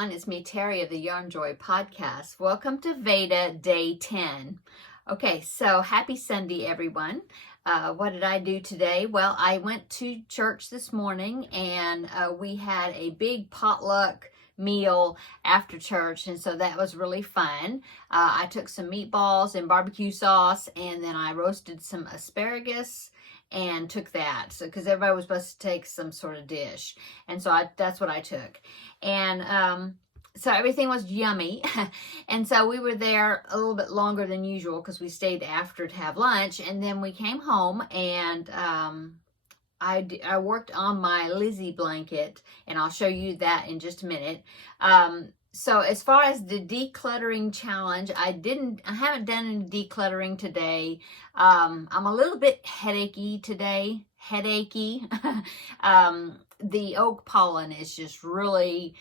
everyone. It's me, Terri, of the Yarnjoy podcast. Welcome to VEDA Day 10. Okay, so happy Sunday, everyone. What did I do today? Well, I went to church this morning, and we had a big potluck meal after church, and so that was really fun. I took some meatballs and barbecue sauce, and then I roasted some asparagus and took that, so because everybody was supposed to take some sort of dish, and so that's what I took. And so everything was yummy. And so we were there a little bit longer than usual because we stayed after to have lunch, and then we came home, and I worked on my Lizzie blanket, and I'll show you that in just a minute. So as far as the decluttering challenge, I haven't done any decluttering today. I'm a little bit headachy today. The oak pollen is just really,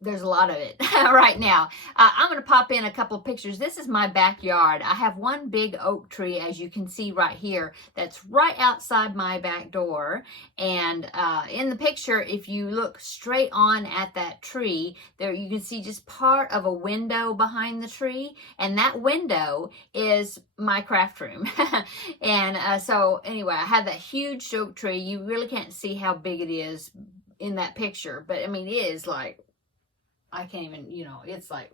there's a lot of it right now. I'm going to pop in a couple of pictures. This is my backyard. I have one big oak tree, as you can see right here, that's right outside my back door. And in the picture, if you look straight on at that tree, there you can see just part of a window behind the tree. And that window is my craft room. And so anyway, I have that huge oak tree. You really can't see how big it is in that picture. But I mean, it is like, I can't even, it's like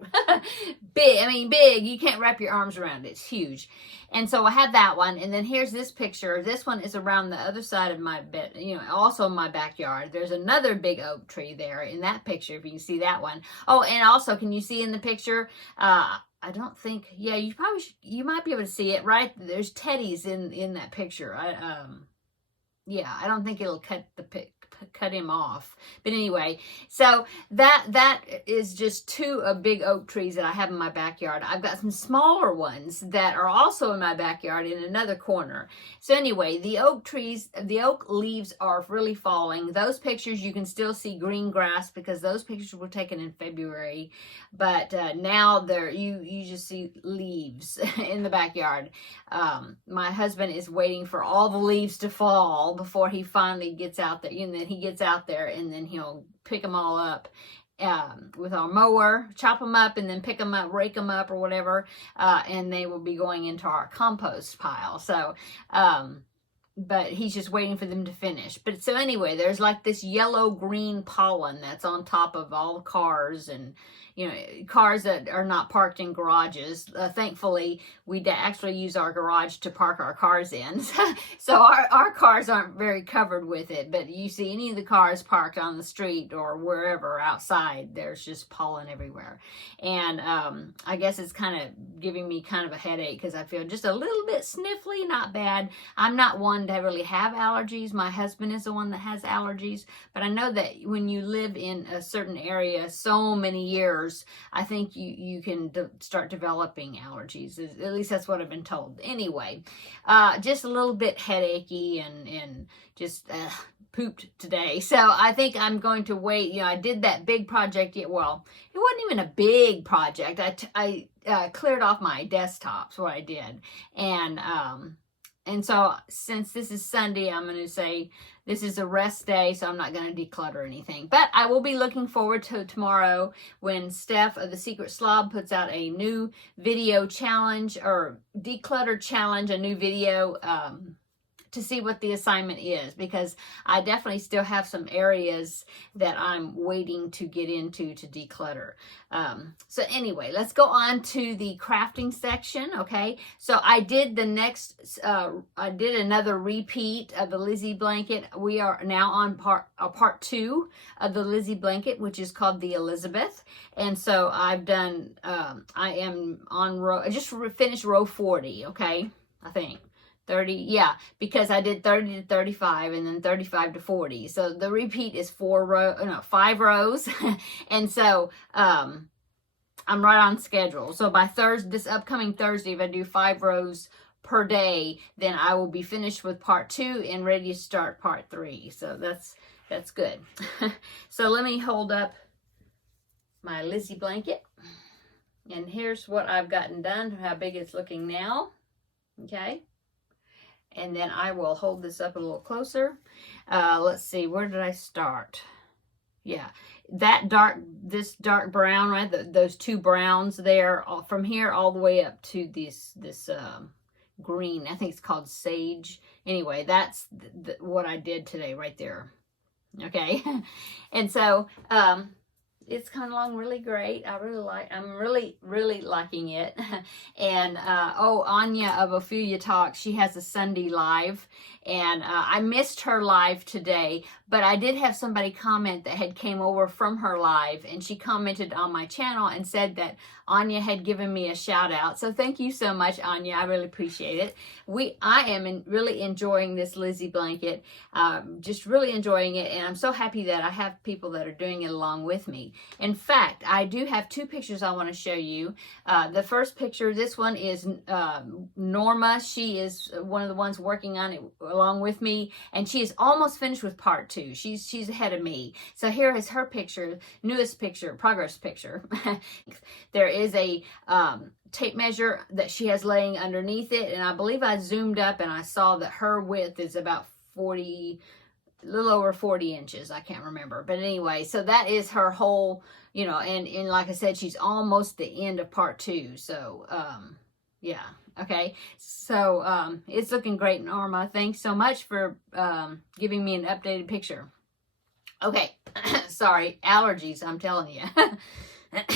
big. Big. You can't wrap your arms around it. It's huge. And so I have that one. And then here's this picture. This one is around the other side of my bed, also in my backyard. There's another big oak tree there in that picture, if you can see that one. Oh, and also, can you see in the picture, I don't think, yeah, you might be able to see it, right? There's teddies in that picture. I don't think it'll cut him off. But anyway, so that is just two big oak trees that I have in my backyard. I've got some smaller ones that are also in my backyard in another corner. So anyway, the oak leaves are really falling. Those pictures, you can still see green grass because those pictures were taken in February. But now you just see leaves in the backyard. My husband is waiting for all the leaves to fall before he finally gets out there. And then he gets out there, and then he'll pick them all up with our mower, chop them up, and then pick them up, rake them up, or whatever, and they will be going into our compost pile. So, but he's just waiting for them to finish. But so anyway, there's like this yellow-green pollen that's on top of all the cars, and cars that are not parked in garages. Thankfully, we actually use our garage to park our cars in. So our cars aren't very covered with it. But you see any of the cars parked on the street or wherever outside, there's just pollen everywhere. And I guess it's kind of giving me kind of a headache because I feel just a little bit sniffly, not bad. I'm not one to really have allergies. My husband is the one that has allergies. But I know that when you live in a certain area so many years, I think you can start developing allergies. At least that's what I've been told. Anyway, just a little bit headachy and just pooped today. So I think I'm going to wait. I did that big project. Well, it wasn't even a big project. I cleared off my desktops, what I did. And so since this is Sunday, I'm going to say this is a rest day, so I'm not going to declutter anything. But I will be looking forward to tomorrow when Steph of the Secret Slob puts out a new video challenge or declutter challenge, a new video to see what the assignment is, because I definitely still have some areas that I'm waiting to get into to declutter. So anyway, let's go on to the crafting section. Okay, so I did I did another repeat of the Lizzie blanket. We are now on part 2 of the Lizzie blanket, which is called the Elizabeth. And so I've done, I am on I just finished row 40. Okay, I think 30, yeah, because I did 30 to 35 and then 35 to 40. So the repeat is 5 rows. And so I'm right on schedule. So by this upcoming Thursday, if I do 5 rows per day, then I will be finished with part 2 and ready to start part 3. So that's good. So let me hold up my Lizzie blanket. And here's what I've gotten done, how big it's looking now. Okay. And then I will hold this up a little closer. Let's see, where did I start? Yeah, this dark brown, right? Those two browns there, from here all the way up to this green. I think it's called sage. Anyway, that's what I did today right there. Okay, and so it's coming along really great. I'm really liking it. And Anya of Ophelia Talks, she has a Sunday live, and I missed her live today, but I did have somebody comment that had came over from her live, and she commented on my channel and said that Anya had given me a shout out. So thank you so much, Anya. I really appreciate it. I am really enjoying this Lizzie blanket, just really enjoying it, and I'm so happy that I have people that are doing it along with me. In fact, I do have two pictures I want to show you. The first picture, this one is Norma. She is one of the ones working on it along with me, and she is almost finished with part 2. She's ahead of me. So here is her picture, newest picture, progress picture. There is a tape measure that she has laying underneath it, and I believe I zoomed up and I saw that her width is about 40, a little over 40 inches. I can't remember, but anyway, so that is her whole, you know, and like I said, she's almost the end of part 2. So yeah, okay, so it's looking great, Norma. Thanks so much for giving me an updated picture. Okay, sorry, allergies, I'm telling you.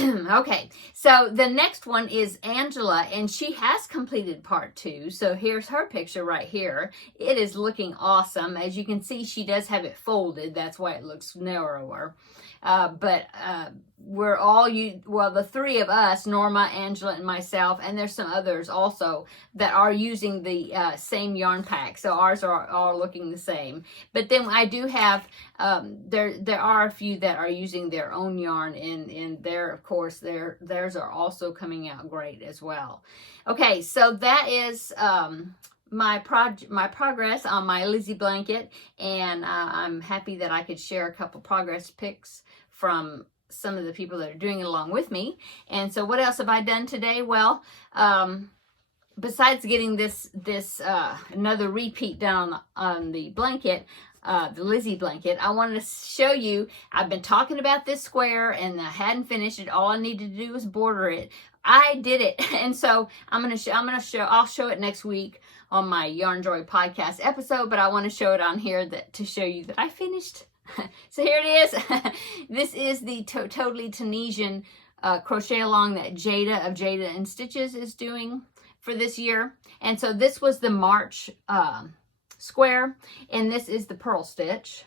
Okay, so the next one is Angela, and she has completed part 2. So here's her picture right here. It is looking awesome. As you can see, she does have it folded. That's why it looks narrower. We're all the three of us, Norma, Angela, and myself, and there's some others also that are using the same yarn pack. So ours are all looking the same. But then I do have there are a few that are using their own yarn, and there, of course, theirs are also coming out great as well. Okay, so that is my progress on my Lizzie blanket, and I'm happy that I could share a couple progress pics from some of the people that are doing it along with me. And so what else have I done today? Well, besides getting this another repeat done on the blanket, the Lizzie blanket, I wanted to show you, I've been talking about this square and I hadn't finished it. All I needed to do was border it. I did it. And so I'll show it next week on my Yarnjoy podcast episode, but I want to show it on here to show you that I finished. So here it is. This is the Totally Tunisian crochet along that Jada of Jada and Stitches is doing for this year. And so this was the March square, and this is the purl stitch.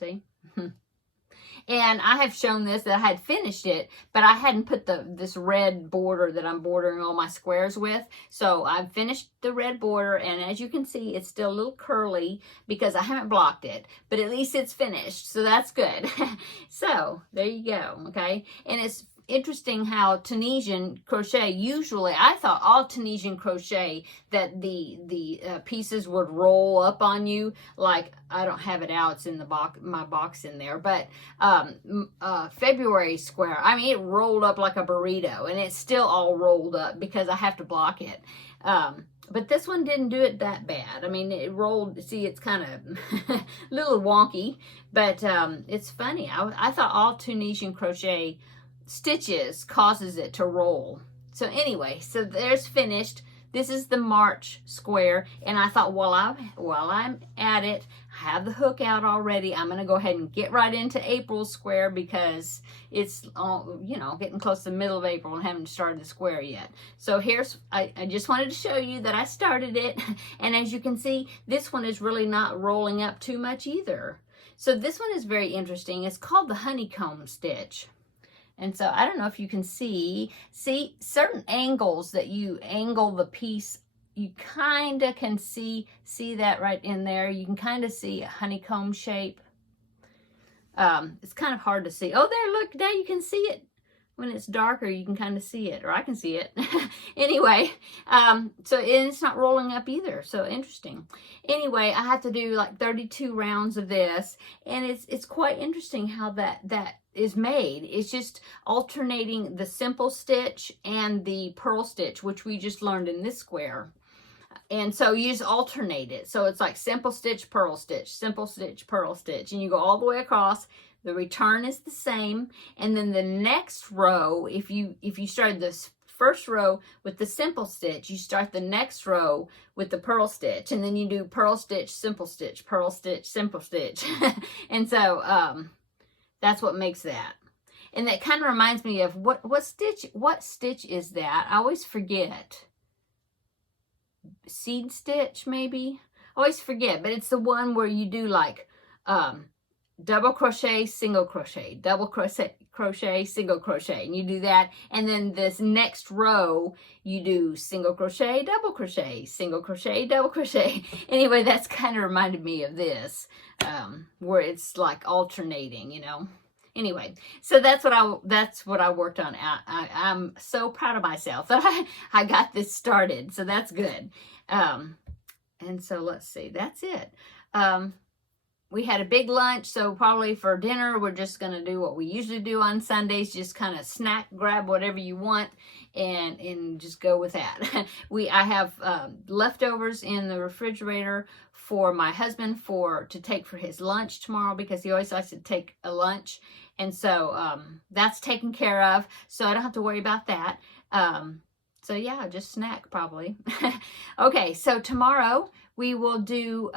See? And I have shown this that I had finished it, but I hadn't put this red border that I'm bordering all my squares with. So I've finished the red border, and as you can see, it's still a little curly because I haven't blocked it, but at least it's finished, so that's good. So there you go, okay? And it's interesting how Tunisian crochet, usually I thought all Tunisian crochet that the pieces would roll up on you. Like, I don't have it out, it's in the my box in there, but February square, I mean, it rolled up like a burrito, and it's still all rolled up because I have to block it. But this one didn't do it that bad. I mean, it rolled, see, it's kind of a little wonky, but it's funny. I thought all Tunisian crochet stitches causes it to roll. So anyway, so there's finished. This is the March square, and I thought while I'm at it, I have the hook out already. I'm gonna go ahead and get right into April's square because it's getting close to the middle of April and haven't started the square yet. So here's, I just wanted to show you that I started it, and as you can see, this one is really not rolling up too much either. So this one is very interesting. It's called the honeycomb stitch. And so I don't know if you can see certain angles that you angle the piece, you kind of can see that right in there. You can kind of see a honeycomb shape. It's kind of hard to see. Oh, there, look, now you can see it. When it's darker, you can kind of see it, or I can see it. Anyway, so it's not rolling up either. So interesting. Anyway, I have to do like 32 rounds of this, and it's quite interesting how that is made. It's just alternating the simple stitch and the purl stitch, which we just learned in this square. And so you just alternate it. So it's like simple stitch, purl stitch, simple stitch, purl stitch, and you go all the way across. the return is the same, and then the next row, if you started this first row with the simple stitch, you start the next row with the purl stitch, and then you do purl stitch, simple stitch, purl stitch, simple stitch. And so that's what makes that. And that kind of reminds me of what stitch is that? I always forget. Seed stitch, maybe? I always forget, but it's the one where you do like double crochet, single crochet, double crochet, single crochet, and you do that, and then this next row you do single crochet, double crochet, single crochet, double crochet. Anyway, that's kind of reminded me of this, where it's like alternating, you know. Anyway, so that's what I worked on. I'm so proud of myself that I got this started, so that's good. And so let's see, that's it. We had a big lunch, so probably for dinner, we're just going to do what we usually do on Sundays, just kind of snack, grab whatever you want, and just go with that. I have leftovers in the refrigerator for my husband to take for his lunch tomorrow, because he always likes to take a lunch. And so that's taken care of, so I don't have to worry about that. So yeah, just snack probably. Okay, so tomorrow we will do...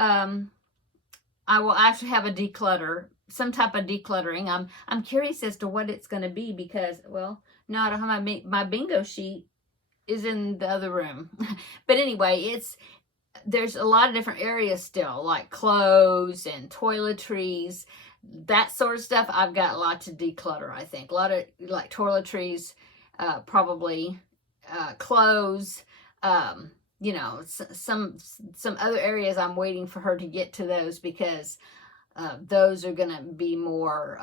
I will actually have a declutter, some type of decluttering. I'm curious as to what it's going to be, because, well, no, I don't have my bingo sheet is in the other room. But anyway, there's a lot of different areas still, like clothes and toiletries, that sort of stuff. I've got a lot to declutter, I think. A lot of like toiletries, probably clothes, you know, some other areas I'm waiting for her to get to those, because those are going to be more,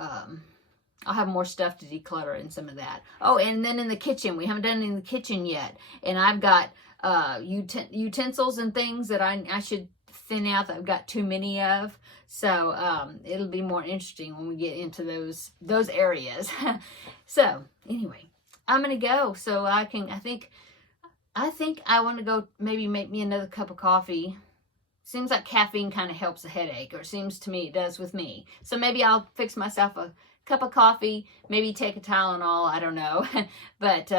I'll have more stuff to declutter in some of that. Oh, and then in the kitchen, we haven't done it in the kitchen yet. And I've got utensils and things that I should thin out that I've got too many of. So it'll be more interesting when we get into those areas. So anyway, I'm going to go so I think I want to go maybe make me another cup of coffee. Seems like caffeine kind of helps a headache, or seems to me it does with me. So maybe I'll fix myself a cup of coffee, maybe take a Tylenol, I don't know. But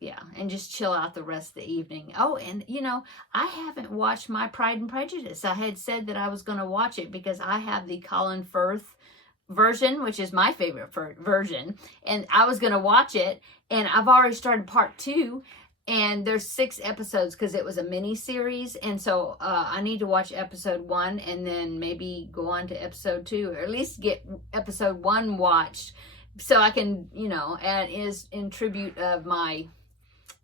yeah, and just chill out the rest of the evening. Oh, and you know, I haven't watched my Pride and Prejudice. I had said that I was going to watch it because I have the Colin Firth version, which is my favorite version, and I was going to watch it, and I've already started part 2. And there's 6 episodes because it was a mini series. And so I need to watch episode 1 and then maybe go on to episode 2, or at least get episode 1 watched, so I can, you know, and is in tribute of my,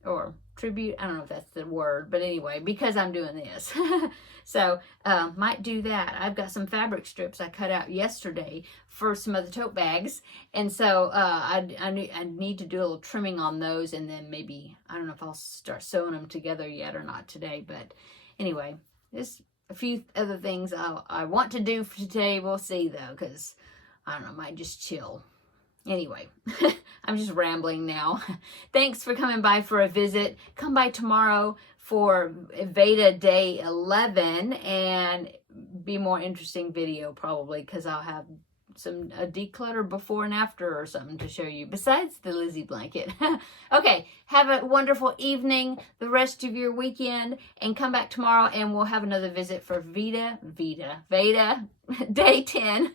or tribute, I don't know if that's the word, but anyway, because I'm doing this. So might do that. I've got some fabric strips I cut out yesterday for some of the tote bags, and so I need to do a little trimming on those, and then maybe, I don't know if I'll start sewing them together yet or not today. But anyway, there's a few other things I want to do for today. We'll see though, because I don't know, I might just chill. Anyway, I'm just rambling now. Thanks for coming by for a visit. Come by tomorrow for VEDA Day 11, and be more interesting video probably, because I'll have a declutter before and after or something to show you, besides the Lizzie blanket. Okay, have a wonderful evening, the rest of your weekend, and come back tomorrow and we'll have another visit for VEDA Day 10.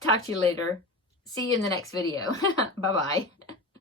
Talk to you later. See you in the next video. Bye-bye.